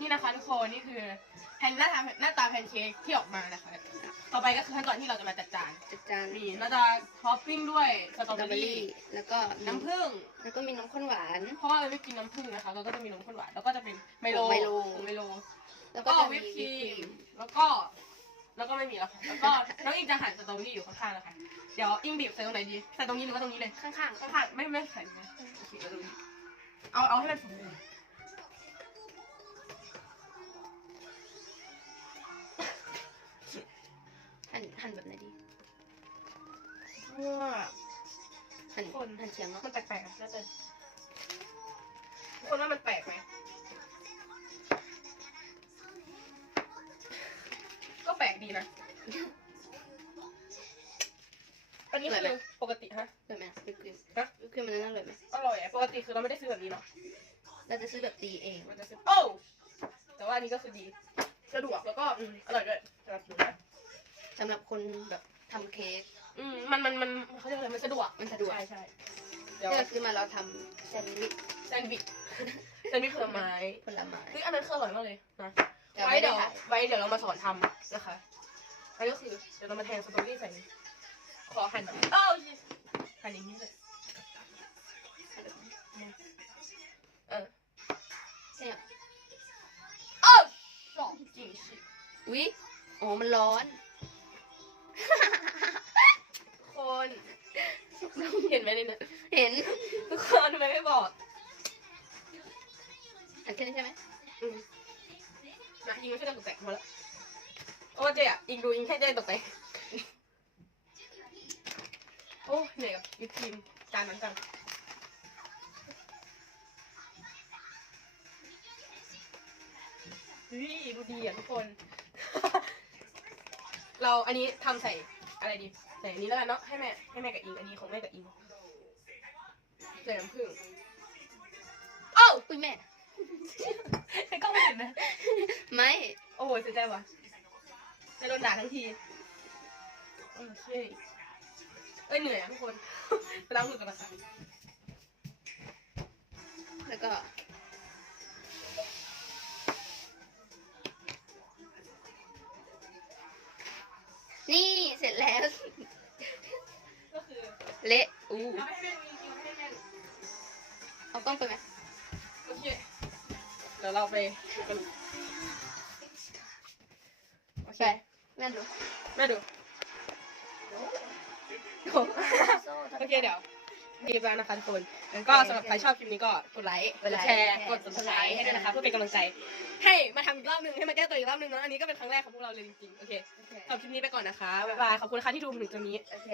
นี่นะคะทุกคนนี่คือแผ่นหน้าตาหน้าตาแพนเค้กที่ออกมานะคะ ต่อไปก็คือขั้นตอนที่เราจะมาจัดจานจัดจานมีเราจะท็อปปิ้งด้วยสตรอสตรอเบเบออรี่รี่แล้วก็น้ำผึ้งแล้วก็มีนมข้นหวาน เพราะว่าเราไม่กินน้ำผึ้งนะคะ เราก็จะมีนมข้นหวานแล้วก็จะเป็นไมโลไมโลไมโล แล้วก็ก็จะวิมีปครีมแล้วก็ แล้วก็ไม่มีแล้วค่ะแล้วก็น้องอิงจะหั่นสตรอเบอรี่อยู่ข้างๆนะคะเดี๋ยวอิงบีบใส่ตรงไหนดีใส่ตรงนี้หรือว่าตรงนี้เลยข้างข้างๆไม่ไม่ใส่นะโอเคเอาตรงนี้เอาเอาให้มันสมบูรณ์ หั่นหั่นแบบไหนดีว่าหั่นคนหั่นเฉียงเนาะมันแปลกๆอะน่าจะทุกคนว่ามันแปลกไหมก็แปลกดีนะอันนี้คือปกติฮะอร่อยไหมวิปครีมฮะวิปครีมมันนั้นอร่อยไหมอร่อยอะปกติคือเราไม่ได้ซื้อแบบนี้เนาะเราจะซื้อแบบตีเองมันจะซื้อโอ้แต่ว่าอันนี้ก็คือดีสะดวกแล้วก็อืมอร่อยด้วยสำหรับหนูนะ สำหรับคนแบบทำเค้กอืมมันมันมันเขาเรียกอะไรมันสะดวกมันสะดวกใช่ใช่เดี๋ยวที่เราซื้อมาเราทำแซนด์วิชแซนด์วิชแซนด์วิชผลไม้ผลไม้เฮ้ยอันนั้นคืออร่อยมากเลยนะแต่ไว้ไม่ได้เดี๋ยวถ่ายไว้เดี๋ยวเรามาสอนทำนะคะอันนี้ก็คือเดี๋ยวเรามาแทงสตรอเบอรี่ใส่นี่ขอหั่นเอ้าหั่นอย่างนี้เลยเออเนี่ยเอ้าสองจริงสิอุ๊ยอ๋อมันร้อน คน เห็นไหมเนี่ย เห็นทุกคนทำไมไม่บอกอันแค่นี้ใช่ไหมอืมนะอิงไม่ใช่วยกันตกแต่งพอแล้วโอ้เจ๊อะอิงดูอิงแค่เจ๊ตกแต่งโอ้เหนื่อยกับวิปครีมจานนั้นจังเฮ้ยดูดีอะทุกคน เราอันนี้ทำใส่อะไรดี ใส่อันนี้แล้วกันเนาะให้แม่ให้แม่กับอิงอันนี้ของแม่กับอิงใส่น้ำผึ้งเอ้าอุ้ยแม่ไอ้กล้องไม่เห็นนะไม่โอ้โหเสียใจว่ะจะโดนด่าทั้งทีโอเคเอ้ยเหนื่อยอะทุกคนไปล้างมือกันนะคะแล้วก็ นี่เสร็จแล้ว ก็คือเละอู้เอาให้แม่ดูจริงๆให้แม่ดูเอากล้องไปไหมโอเคเดี๋ยวเราไปดูกันโอเค ไปแม่ดู แม่ดู โอเคเดี๋ยว ดีแล้วนะคะทุกคนแล้วก็สำหรับใครชอบคลิปนี้ก็กดไลค์กดแชร์กด subscribe ให้ด้วยนะคะเพื่อเป็นกำลังใจ ให้มาทำอีกรอบหนึงให้มาแก้ตัวอีกรอบหนึงเนาะอันนี้ก็เป็นครั้งแรกของพวกเราเลยจริงๆโอเคโอเคสำหรับคลิปนี้ไปก่อนนะคะบ๊ายบายขอบคุณค่ะที่ดูมาถึงตรงนี้ โอเค